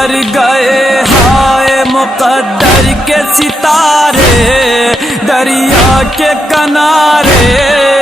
बिखर गए हाय मुकद्दर के सितारे दरिया के किनारे।